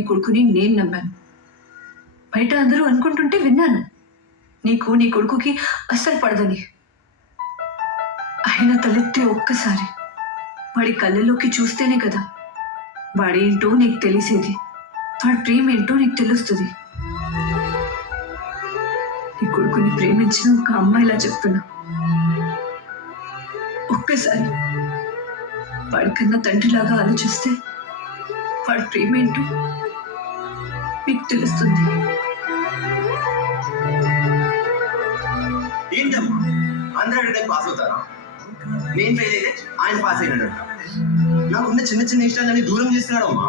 నీ కొడుకుని నేను నమ్మాను. బయట అందరూ అనుకుంటుంటే విన్నాను నీకు నీ కొడుకుకి అస్సలు పడదని. అయినా తలెత్తే ఒక్కసారి వాడి కళ్ళలోకి చూస్తేనే కదా వాడేంటో నీకు తెలిసేది, వాడి ప్రేమ ఏంటో నీకు తెలుస్తుంది. నీ కొడుకుని ప్రేమించిన ఒక అమ్మాయిలా చెప్తున్నా. ఒక్కసారి వాడికన్నా తండ్రిలాగా ఆలోచిస్తే వాడి ప్రేమ ఏంటో మీకు తెలుస్తుంది. ఏంటమ్మా అందరూ పాస్ అవుతారా? నేను ఫెయిల్ అయితే ఆయన పాస్ అయినాడంట. నాకున్న చిన్న చిన్న ఇష్టాలని దూరం చేస్తున్నాడు అమ్మా.